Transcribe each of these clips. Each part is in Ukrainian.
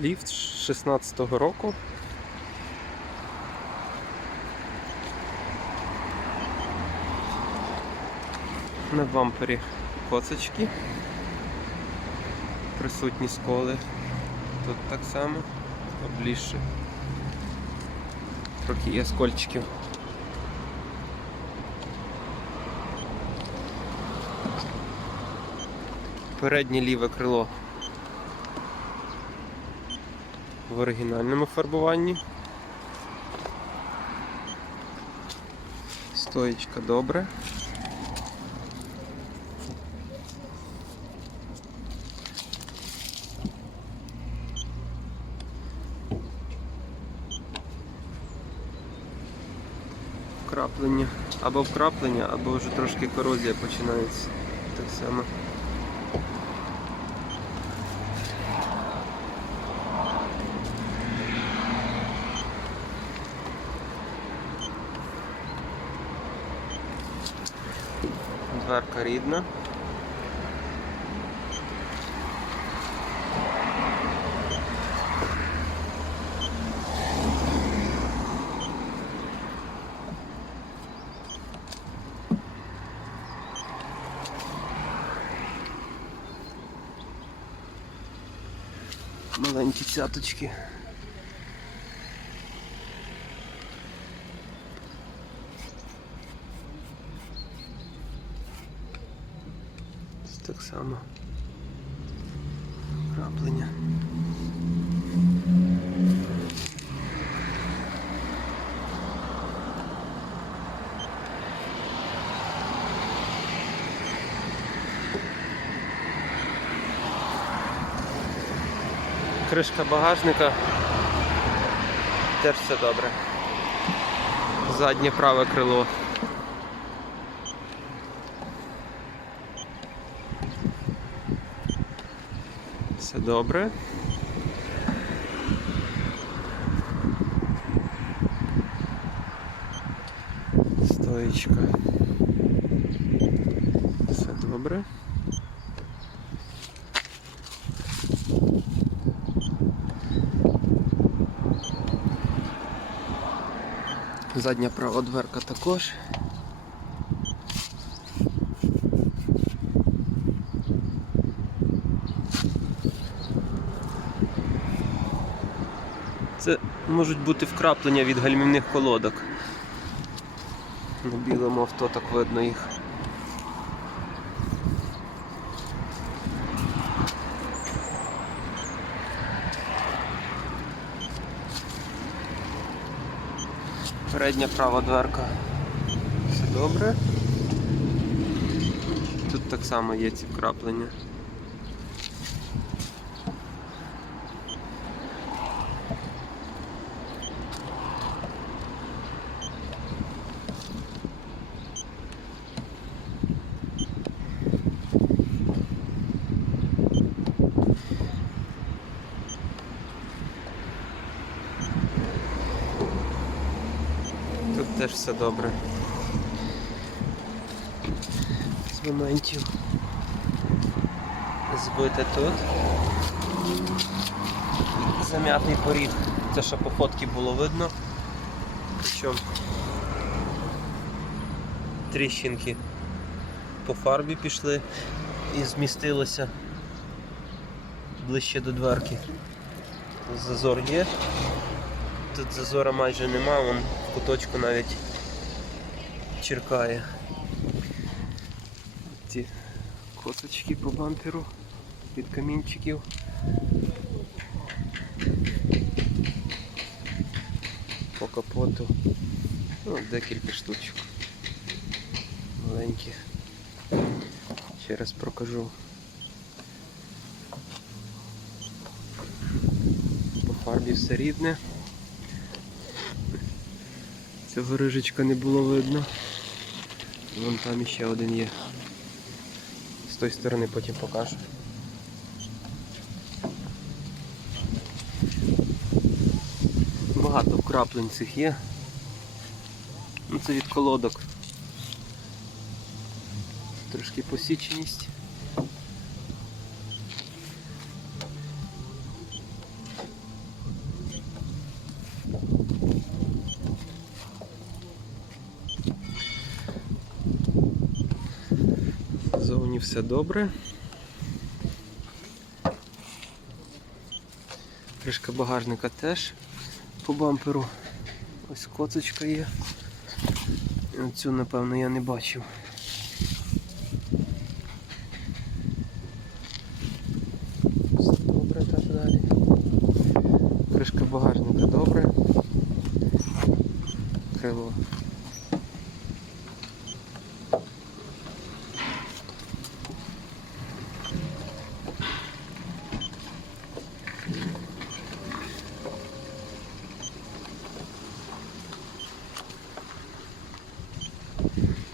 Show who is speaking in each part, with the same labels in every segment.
Speaker 1: Ліфт 16-го року. На бампері коцочки. Присутні сколи. Тут так само, облізше. Трохи є скольчиків. Переднє ліве крило в оригінальному фарбуванні. Стоїчка добре. Вкраплення. Або вкраплення, або вже трошки корозія починається. Так само. Дверка рідна. Маленькі цяточки. Так само. Краплення. Кришка багажника. Теж все добре. Заднє праве крило. Все добре. Стоечка. Все добре. Задня права дверка також. Це можуть бути вкраплення від гальмівних колодок. На білому авто так видно їх. Передня права дверка. Все добре. Тут так само є ці вкраплення. Тут теж все добре. З моментів збите тут. Зам'ятий поріг. Це ще по фотці було видно. Причому тріщинки по фарбі пішли і змістилося ближче до дверки. Зазор є. Тут зазора майже нема, вон куточку навіть черкає. Ці косочки по бамперу від камінчиків. По капоту. Ну, декілька штучок. Маленьких. Ще раз покажу. По фарбі все рідне. Цього рижечка не було видно. Вон там ще один є. З тої сторони потім покажу. Багато вкраплень цих є. Ну це від колодок. Трошки посіченість. товщині все добре. Кришка багажника теж по бамперу. Ось коцочка є. Цю, напевно, я не бачив. Все добре так далі. Кришка багажника добре. Крило.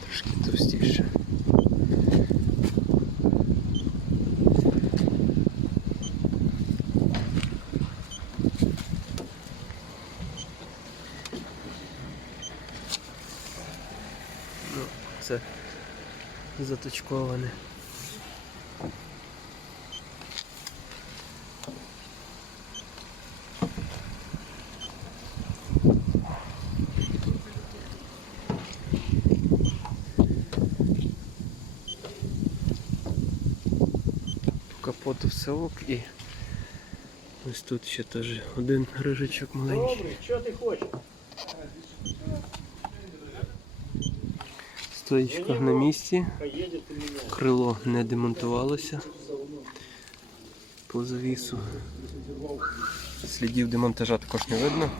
Speaker 1: Трошки товстіше. Це заточковане. По капоту все ок і ось тут ще теж один рижичок маленький.
Speaker 2: Добре, що ти хочеш?
Speaker 1: Стоїчка на місці. Крило не демонтувалося по завісу. Слідів демонтажа також не видно.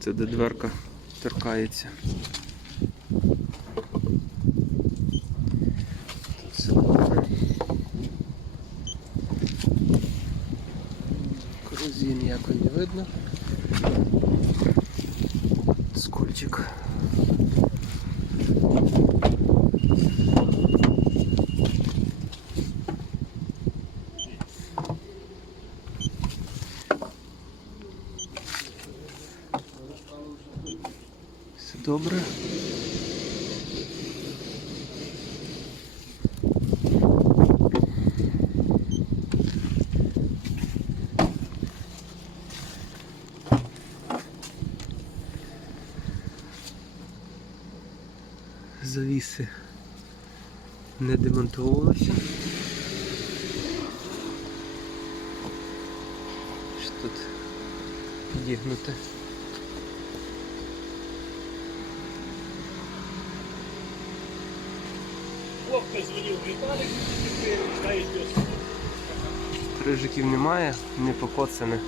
Speaker 1: Це де дверка торкається. Видно. Скольчик. Все добре. Не демонтувалися. Що тут підігнуте?
Speaker 2: Хлопка дзвонив Віталік, знає пес.
Speaker 1: Рижиків немає, не покоцане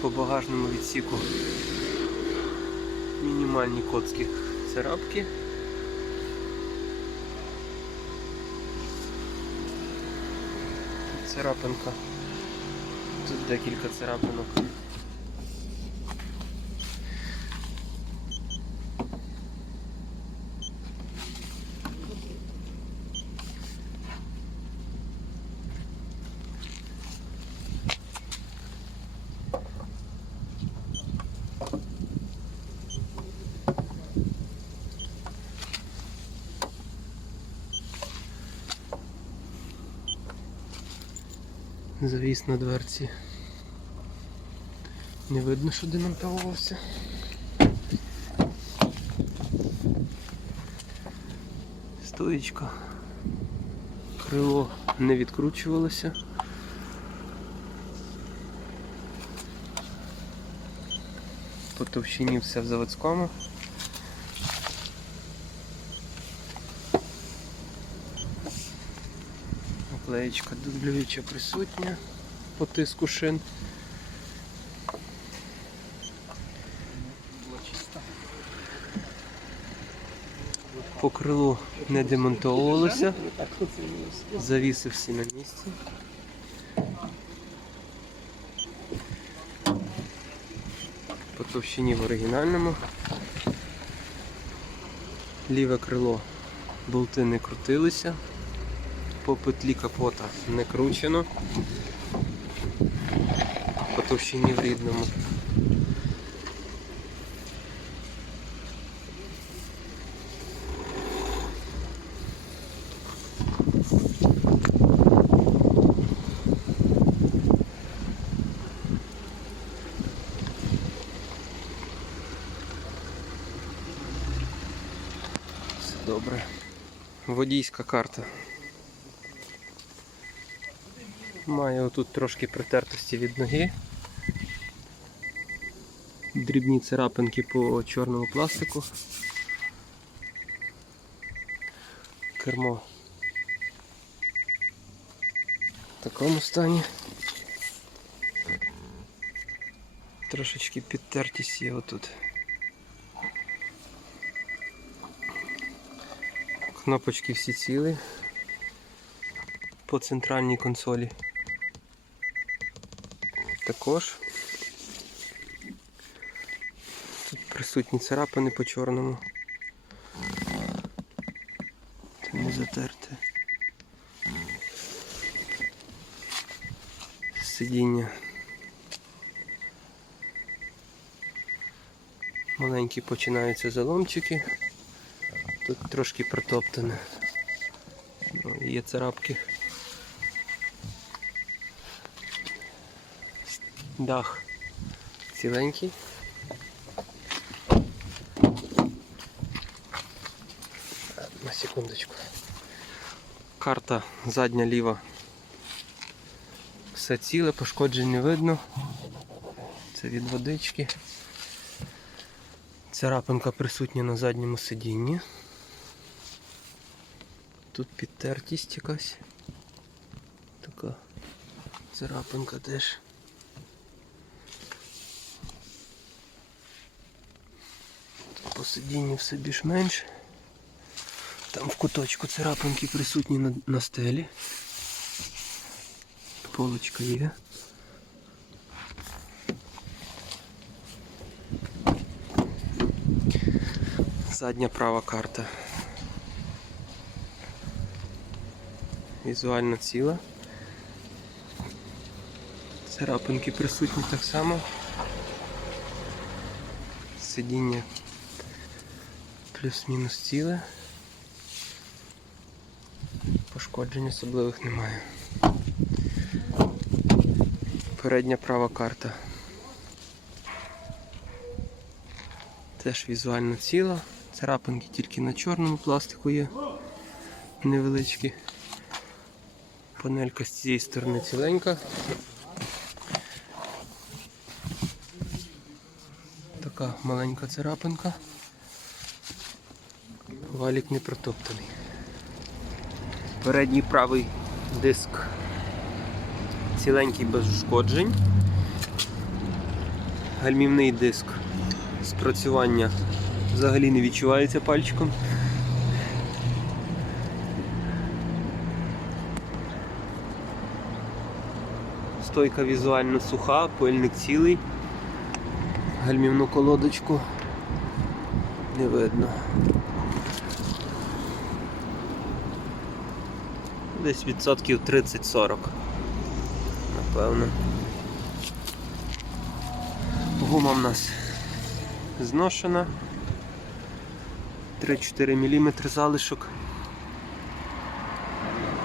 Speaker 1: по багажному відсіку. Мінімальні коцки царапки. Царапинка. Тут декілька царапинок. Завіс на дверці. Не видно, що демонтувався. Стоїчка. Крило не відкручувалося. По товщині все в заводському. Наклеєчка дублююча присутня по тиску шин. По крилу не демонтовувалося, завіси всі на місці. По товщині в оригінальному. Ліве крило болти не крутилися по петлі капота не кручено по товщині в рідному. Все добре. Водійська карта. має тут трошки притертості від ноги. Дрібні царапинки по чорному пластику. Кермо в такому стані. Трошечки підтертість є отут. Кнопочки всі цілі по центральній консолі. Також тут присутні царапини по чорному. Не затерте. Сидіння. Маленькі починаються заломчики. Тут трошки протоптане. Ну, Є царапки. Дах ціленький. Е, На секундочку. Карта задня ліва. Все ціле, пошкоджень не видно. Це від водички. Царапинка присутня на задньому сидінні. Тут підтертість якась. Така царапинка теж. По сидінню все більш-менш. Там в куточку царапинки присутні на, на стелі. Полочка є. Задня права карта. Візуально ціла. Царапинки присутні так само. Сидіння плюс-мінус ціле. Пошкоджень особливих немає. Передня права карта. Теж візуально ціла. Царапинки тільки на чорному пластику є. Невеличкі. Панелька з цієї сторони ціленька. Така маленька царапинка. Валік не протоптаний. Передній правий диск ціленький без ушкоджень. Гальмівний диск спрацювання взагалі не відчувається пальчиком. Стойка візуально суха, пильник цілий. Гальмівну колодочку не видно. Десь відсотків 30-40. Напевно. Гума в нас зношена. 3-4 мм залишок.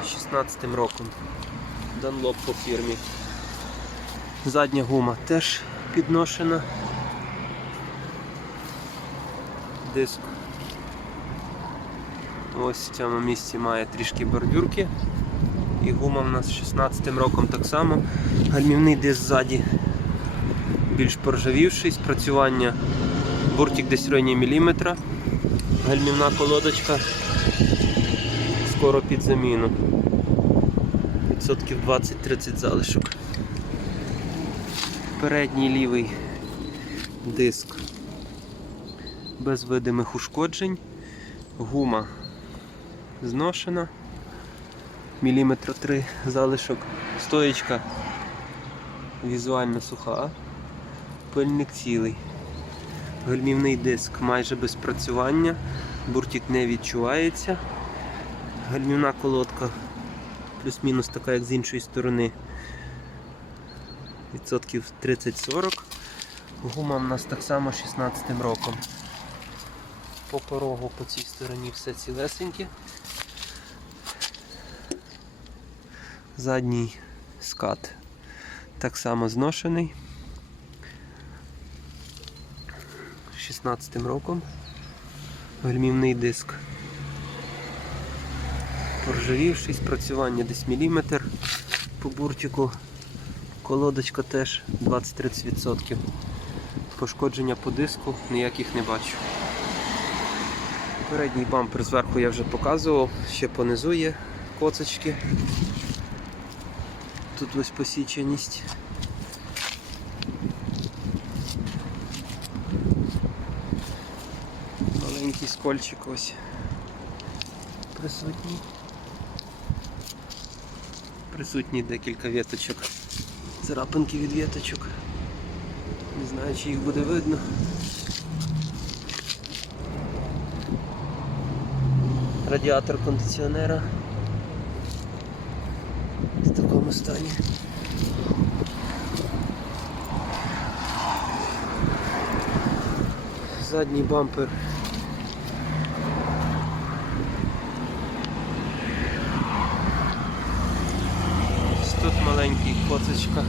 Speaker 1: 16 роком. Данлоп по фірмі. Задня гума теж підношена. Диск. Ось в цьому місці має трішки бордюрки. І гума в нас 16 роком так само. Гальмівний диск ззаді більш поржавівший, спрацювання буртик десь в районі міліметра. Гальмівна колодочка скоро під заміну. Відсотків 20-30 залишок. Передній лівий диск без видимих ушкоджень. Гума зношена. Міліметра 3 залишок. Стоєчка візуально суха. Пильник цілий. Гальмівний диск майже без працювання. Буртик не відчувається. Гальмівна колодка плюс-мінус така, як з іншої сторони. Відсотків 30-40. Гума в нас так само 16 роком. По порогу по цій стороні все цілесеньке. Задній скат так само зношений. 16 роком. Гальмівний диск поржавівший, спрацювання десь міліметр по буртику. Колодочка теж 20-30%. Пошкодження по диску ніяких не бачу. Передній бампер зверху я вже показував, ще понизу є коцочки. Тут ось посіченість. Маленький скольчик ось присутній. Присутні декілька віточок. Царапинки від віточок. Не знаю, чи їх буде видно. Радіатор кондиціонера такому стані. Задній бампер. Ось Тут маленький коцочка.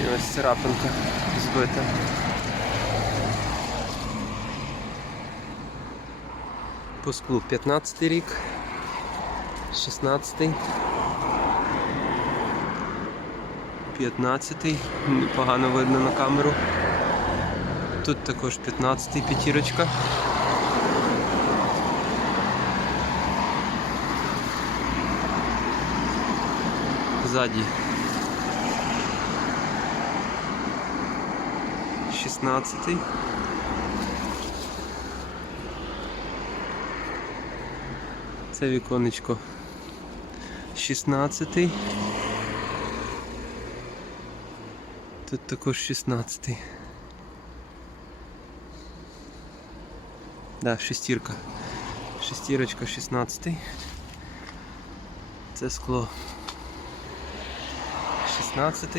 Speaker 1: І ось царапинка збита. Склу. 15 рік, 16 15 непогано видно на камеру. Тут також 15 п'ятірочка. Ззаді. 16 Це віконечко. 16 Тут також 16 Да, шестірка. Шестірочка 16 Це скло. 16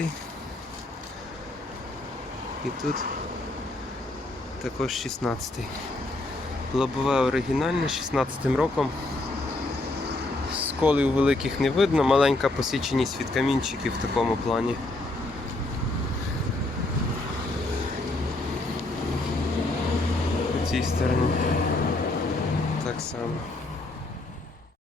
Speaker 1: і тут також 16 Лобове оригінальне 16 роком. Сколів великих не видно, маленька посіченість від камінчиків в такому плані. По цій стороні так само.